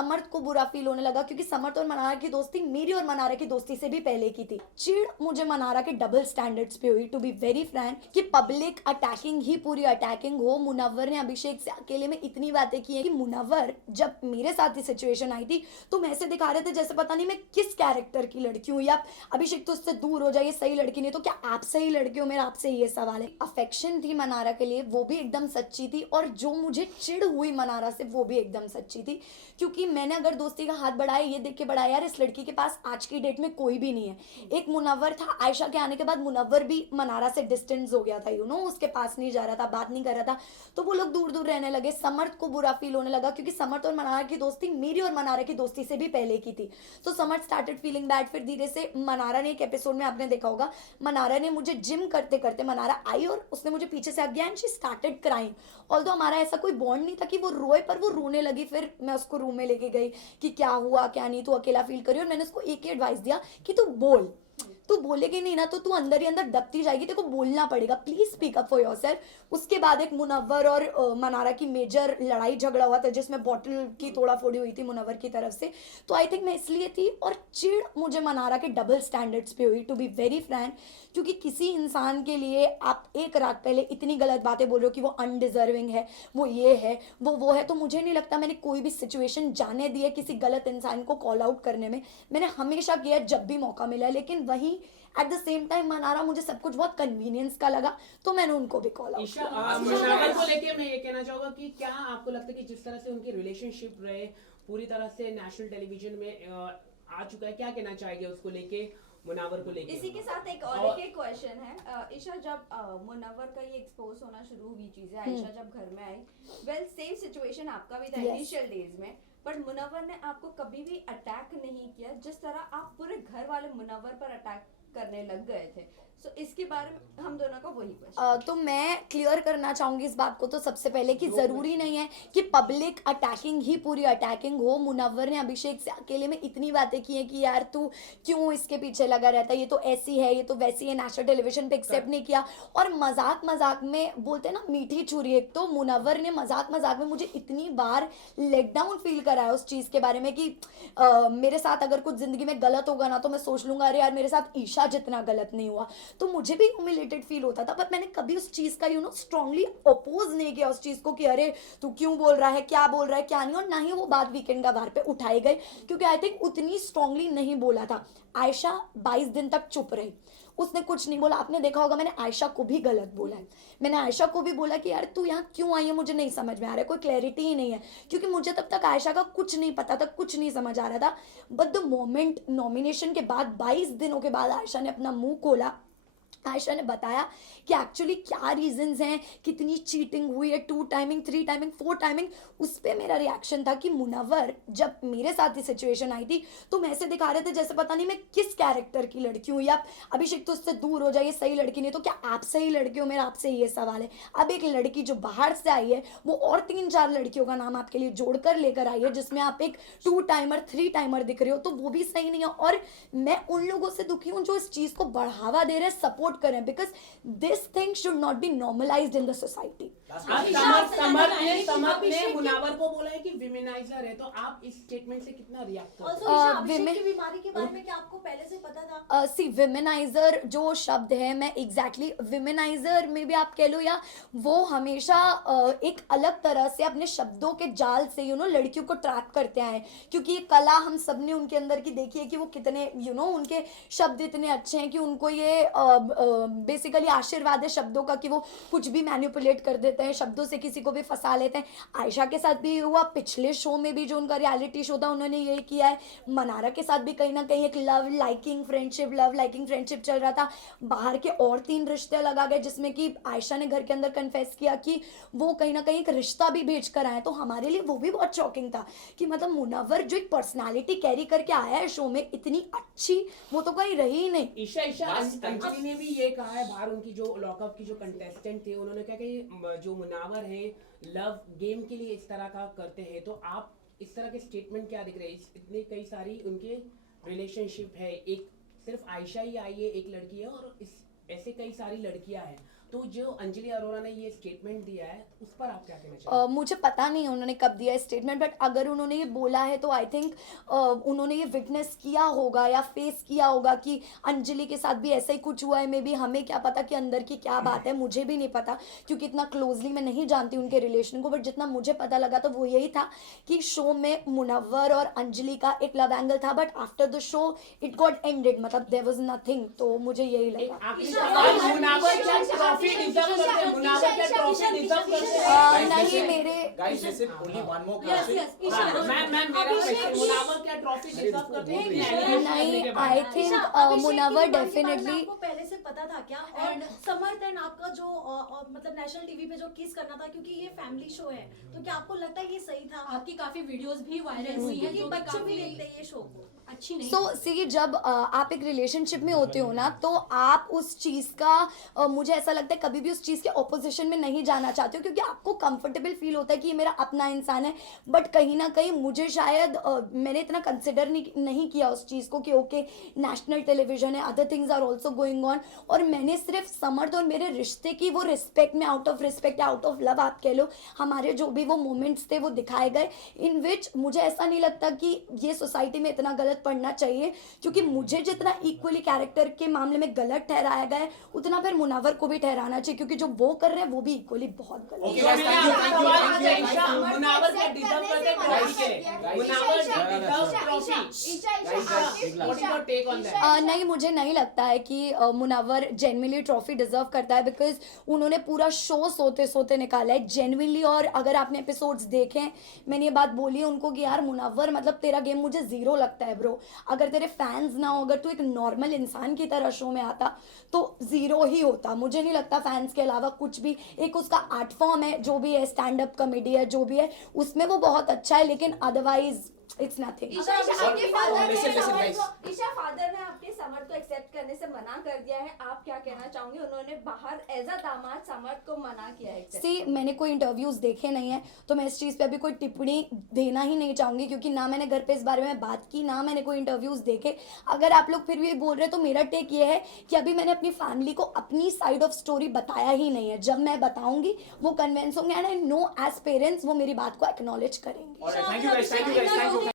समर्थ को बुरा फील होने लगा क्योंकि समर्थ और मनारा की दोस्ती मेरी और मनारा की दोस्ती से भी पहले की थी। चिढ़ मुझे मनारा के डबल स्टैंडर्ड्स पे हुई, टू बी वेरी फ्रैंक, कि पब्लिक अटैकिंग ही पूरी अटैकिंग हो। मुनव्वर ने अभिषेक से अकेले में इतनी बातें की है कि मुनव्वर जब मेरे साथ ही सिचुएशन आई थी तो ऐसे दिखा रहे थे जैसे पता नहीं मैं किस कैरेक्टर की लड़की हूँ, या अभिषेक तो उससे दूर हो जाइए, सही लड़की नहीं तो क्या आप सही लड़की हो, मेरा आपसे ये सवाल है। अफेक्शन थी मनारा के लिए, वो भी एकदम सच्ची थी, और जो मुझे चिढ़ हुई मनारा से वो भी एकदम सच्ची थी, क्योंकि मैंने अगर दोस्ती का हाथ बढ़ाया ये देख के बढ़ाया यार इस लड़की के पास आज की डेट में कोई भी नहीं है। एक मुनव्वर था, आयशा के आने के बाद मुनव्वर भी मनारा से डिस्टेंस हो गया था, उसके पास नहीं जा रहा था, बात नहीं कर रहा था, तो वो लोग दूर दूर रहने लगे। समर्थ को बुरा फील होने लगा क्योंकि समर्थ और मनारा की दोस्ती मेरी और मनारा की दोस्ती से भी पहले की थी, तो समर्थ स्टार्टेड फीलिंग बैड। फिर धीरे से मनारा ने, एक एपिसोड में आपने देखा होगा, मनारा ने मुझे जिम करते करते, मनारा आई और उसने मुझे पीछे से गया and she started crying. Although हमारा ऐसा कोई बॉन्ड नहीं था कि वो रोए, पर वो रोने लगी। फिर मैं उसको रूम में लेके गई कि क्या हुआ क्या नहीं, तू अकेला फील करी, और मैंने उसको एक ही एडवाइस दिया कि तू बोल, तू बोलेगी नहीं ना तो तू अंदर ही अंदर दबती जाएगी, तेरे को बोलना पड़ेगा, please speak up for yourself. उसके बाद एक मुनव्वर और मनारा की मेजर लड़ाई झगड़ा हुआ था जिसमें बॉटल की तोड़ा फोड़ी हुई थी मुनव्वर की तरफ से, तो आई थिंक मैं इसलिए थी। और चिढ़ मुझे मनारा के डबल स्टैंडर्ड्स पे हुई, टू बी वेरी फ्रैंक, क्योंकि किसी इंसान के लिए आप एक रात पहले इतनी गलत बातें बोल रहे हो कि वो अनडिजर्विंग है, वो ये है वो है, तो मुझे नहीं लगता मैंने कोई भी सिचुएशन जाने दी है किसी गलत इंसान को कॉल आउट करने में। मैंने हमेशा किया जब भी मौका मिला, लेकिन वहीं at the same time Mannara मुझे सब कुछ बहुत कन्वीनियंस का लगा, तो मैंने उनको भी कॉल आउट ईशा किया। मुशावर को लेके मैं ये कहना चाहूंगा कि क्या आपको लगता है कि जिस तरह से उनकी रिलेशनशिप रहे पूरी तरह से नेशनल टेलीविजन में आ चुका है, क्या कहना चाहेंगे उसको लेके, मुनावर को लेके? इसी के साथ एक और एक क्वेश्चन है ईशा, जब मुनव्वर का ये एक्सपोज होना शुरू हुई चीजें, आयशा जब घर में आई, वेल सेम सिचुएशन आपका भी था इनिशियल डेज में, बट मुनव्वर ने आपको कभी भी अटैक नहीं किया जिस तरह आप पूरे घर वाले मुनव्वर पर अटैक करने लग गए थे। सो इसके बारे में हम दोनों का वही क्वेश्चन। तो मैं क्लियर करना चाहूंगी इस बात को तो सबसे पहले कि ज़रूरी नहीं है कि पब्लिक अटैकिंग ही पूरी अटैकिंग हो। मुनव्वर ने अभिषेक से अकेले में इतनी बातें की हैं कि यार तू क्यों इसके पीछे लगा रहता है, ये तो ऐसी है, ये तो वैसी है, नेशनल टेलीविजन पे एक्सेप्ट नहीं किया। और मजाक मजाक में बोलते हैं ना मीठी छुरी, एक तो मुनव्वर ने मजाक मजाक में मुझे इतनी बार लेट डाउन फील कराया उस चीज़ के बारे में कि मेरे साथ अगर कुछ ज़िंदगी में गलत होगा ना तो मैं सोच लूंगा अरे यार मेरे साथ ईशा जितना गलत नहीं हुआ, तो मुझे भी ह्यूमिलेटेड फील होता था। पर मैंने कभी उस चीज़ का स्ट्रांगली अपोज नहीं किया उस चीज़ को कि अरे तू क्यों बोल रहा है, क्या बोल रहा है, क्या नहीं, और ना ही वो बात वीकेंड का बार पे उठाए गए, क्योंकि आई थिंक उतनी स्ट्रांगली नहीं बोला था। आयशा 22 दिन तक चुप रही, उसने कुछ नहीं बोला। आपने देखा होगा मैंने आयशा को भी गलत बोला है, मैंने आयशा को भी बोला कि यार तू यहाँ क्यों आई है मुझे नहीं समझ में आ रहा है, कोई क्लैरिटी ही नहीं है, क्योंकि मुझे तब तक आयशा का कुछ नहीं पता था, कुछ नहीं समझ आ रहा था। बट द मोमेंट नॉमिनेशन के बाद 22 दिनों के बाद आयशा ने अपना मुंह खोला, आयशा ने बताया कि एक्चुअली क्या रीजंस हैं, कितनी चीटिंग हुई है, 2 टाइमिंग 3 टाइमिंग 4 टाइमिंग। उस पर मेरा रिएक्शन था कि मुनव्वर जब मेरे साथ ही सिचुएशन आई थी तो ऐसे दिखा रहे थे जैसे पता नहीं मैं किस कैरेक्टर की लड़की हूँ, या अभिषेक तो उससे दूर हो जाइए, सही लड़की नहीं तो क्या आप सही लड़की हो, मेरा आपसे ये सवाल है। अब एक लड़की जो बाहर से आई है वो और 3-4 लड़कियों का नाम आपके लिए जोड़कर लेकर आई है जिसमें आप एक 2 टाइमर 3 टाइमर दिख रहे हो, तो वो भी सही नहीं है। और मैं उन लोगों से दुखी हूँ जो इस चीज़ को बढ़ावा दे रहे हैं, सपोर्ट करें, because this thing should not be normalised in the society. Samarth ने मुनावर को बोला है कि विमेनाइजर है, तो आप इस स्टेटमेंट से कितना रिएक्ट करते हो? अभिषेक की बीमारी के बारे में क्या आपको पहले से पता था? सी विमेनाइजर जो शब्द है, मैं एग्जैक्टली विमेनाइजर में भी आप कह लो, या वो हमेशा एक अलग तरह से अपने शब्दों के जाल से लड़कियों को ट्रैप करते आए, क्योंकि ये कला हम सब ने उनके अंदर की देखी है कि वो कितने उनके शब्द इतने अच्छे हैं कि उनको ये बेसिकली आशीर्वाद है शब्दों का कि वो कुछ भी मैनिपुलेट कर देते हैं, शब्दों से किसी को भी फंसा लेते हैं। आयशा के साथ भी हुआ, पिछले शो में भी जो उनका रियलिटी शो था उन्होंने यही किया है। मनारा के साथ भी कहीं ना कहीं एक लव लाइकिंग फ्रेंडशिप चल रहा था। बाहर के और 3 रिश्ते लगा गए जिसमें कि आयशा ने घर के अंदर कन्फेस किया कि वो कहीं ना कहीं एक रिश्ता भी भेज कर आए, तो हमारे लिए वो भी बहुत शॉकिंग था कि मतलब मुनव्वर जो एक पर्सनालिटी कैरी करके आया है शो में इतनी अच्छी, वो तो कहीं रही ही नहीं। ईशा अंजलि ने भी ये कहा है, बाहर उनकी जो लॉकअप की जो कंटेस्टेंट थे उन्होंने कहा कि जो मुनावर है लव गेम के लिए इस तरह का करते हैं, तो आप इस तरह के स्टेटमेंट क्या दिख रहे हैं? इतने कई सारी उनके रिलेशनशिप है, एक सिर्फ आयशा ही आई है, एक लड़की है, और इस ऐसे कई सारी लड़कियां हैं, तो जो अंजलि अरोरा ने ये स्टेटमेंट दिया है उस पर आप क्या कहना चाहेंगे? मुझे पता नहीं है उन्होंने कब दिया स्टेटमेंट, बट अगर उन्होंने ये बोला है तो आई थिंक उन्होंने ये विटनेस किया होगा या फेस किया होगा कि अंजलि के साथ भी ऐसा ही कुछ हुआ है। मे बी हमें क्या पता कि अंदर की क्या बात है, मुझे भी नहीं पता क्योंकि इतना क्लोजली मैं नहीं जानती उनके रिलेशन को, बट जितना मुझे पता लगा तो वो यही था कि शो में मुनव्वर और अंजलि का एक लव एंगल था, but after the show it got ended, मतलब देयर वाज नथिंग। तो मुझे यही लगा। आखिरी सवाल, मुनावर क्या ट्रॉफी डिजर्व करते हैं? मुनावर क्या ट्रॉफी डिजर्व करते हैं? नहीं मेरे Guys, listen, only one more Yes, question. yes. हाँ, मैम मेरा क्वेश्चन, मुनावर क्या ट्रॉफी डिजर्व करते हैं? नहीं, आई थिंक मुनव्वर डेफिनेटली आपको पहले से पता था क्या? और समर्थ एंड आपका जो मतलब नेशनल टीवी पे जो किस करना था, क्योंकि ये फैमिली शो है, तो क्या आपको लगता है ये सही था? आपकी काफी वीडियोस भी वायरल हुई है क्योंकि जो कि बच्चे भी काफी देखते हैं ये शो को। अच्छी नहीं। सो सी जब आप एक रिलेशनशिप में होते हो ना, तो आप उस चीज़ का मुझे ऐसा लगता है कभी भी उस चीज़ के ऑपोजिशन में नहीं जाना चाहते हो, क्योंकि आपको कंफर्टेबल फील होता है कि ये मेरा अपना इंसान है। बट कहीं ना कहीं मुझे शायद मैंने इतना कंसिडर नहीं किया उस चीज़ को कि ओके नेशनल टेलीविजन है, other things are also going on, और मैंने सिर्फ समर्थ और मेरे रिश्ते की वो रिस्पेक्ट में आउट ऑफ रिस्पेक्ट या आउट ऑफ लव आप कह लो, हमारे जो भी वो मोमेंट्स थे वो दिखाए गए, इन विच मुझे ऐसा नहीं लगता कि ये सोसाइटी में इतना गलत पड़ना चाहिए, क्योंकि मुझे जितना इक्वली कैरेक्टर के मामले में गलत ठहराया गया है उतना फिर मुनव्वर को भी ठहराना चाहिए, क्योंकि जो वो कर रहे हैं वो भी इक्वली बहुत गलत Okay, है। guys, thank you. मुनावर क्या डिजर्व करते हैं ट्रॉफी के? Munawar deserve trophy? What is your take on that? नहीं, मुझे नहीं लगता है कि मुनव्वर जेन्युइनली ट्रॉफी डिजर्व करता है, बिकॉज उन्होंने पूरा शो सोते सोते निकाला है जेन्युइनली। और अगर आपने एपिसोड्स देखे, मैंने ये बात बोली है उनको कि यार मुनव्वर मतलब तेरा गेम मुझे जीरो लगता है ब्रो, अगर तेरे फैंस ना हो, अगर तू एक नॉर्मल इंसान की तरह शो में आता तो जीरो ही होता। मुझे नहीं लगता फैंस के अलावा कुछ भी, एक उसका आर्ट फॉर्म है जो भी है, स्टैंड अप कॉमेडी है जो भी है, उसमें वो बहुत अच्छा है, लेकिन अदरवाइज इट्स नथिंग। ईशा आपके फादर ने listen, समर्थ guys. को, ईशा फादर ने आपके समर्थ को एक्सेप्ट करने से मना कर दिया है, आप क्या कहना चाहोगे? उन्होंने बाहर एज अ दामाद समर्थ को मना किया है accept सी मैंने कोई इंटरव्यूज देखे नहीं है, तो मैं इस चीज़ पे अभी कोई टिप्पणी देना ही नहीं चाहूँगी, क्योंकि ना मैंने घर पे इस बारे में बात की, ना मैंने कोई इंटरव्यूज देखे। अगर आप लोग फिर भी बोल रहे हैं तो मेरा टेक ये है कि अभी मैंने अपनी फैमिली को अपनी साइड ऑफ स्टोरी बताया ही नहीं है। जब मैं बताऊंगी वो कन्विंस होंगे, and I know as parents वो मेरी बात को एक्नॉलेज करेंगे। Alright, thank you guys, thank you guys, thank you.